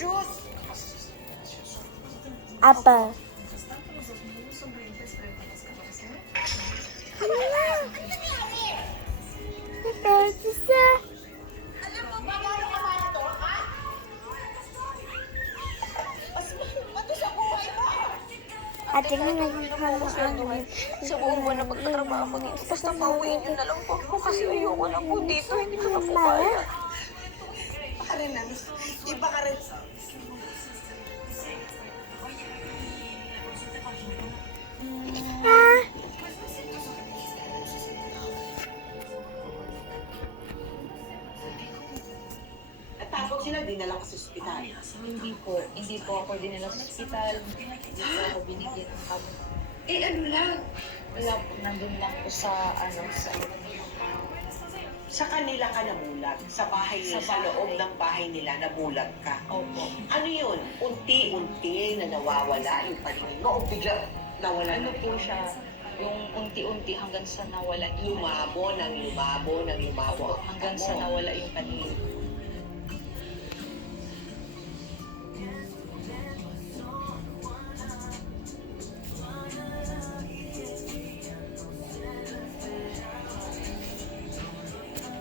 juice. Apple. Alam mo ba gano'n kamahal ito, ha? Bato sa buhay mo. Ate nga nagmamahal Sa buong buwan na pagkatrabaho ko dito, basta pauwiin niyo na lang po ako kasi ayoko na po dito, hindi ko na po kaya. Iba ka rin, ano? Iba ka rin. At tapos sila, dinala ka sa ospital. Hindi po ako dinala sa ospital, hindi po ako binigyan ng gamot. Eh, ano lang? Wala po, nandun lang po sa Sa kanila ka nabulag. Sa bahay nila, sa loob ng bahay nila, nabulag ka. Opo. Ano yun? Unti-unti na nawawala yung paningin mo o bigla nawala Ano po siya, yung unti-unti hanggang sa nawala yung lumabo, nang lumabo, nang lumabo. hanggang sa nawala yung paningin.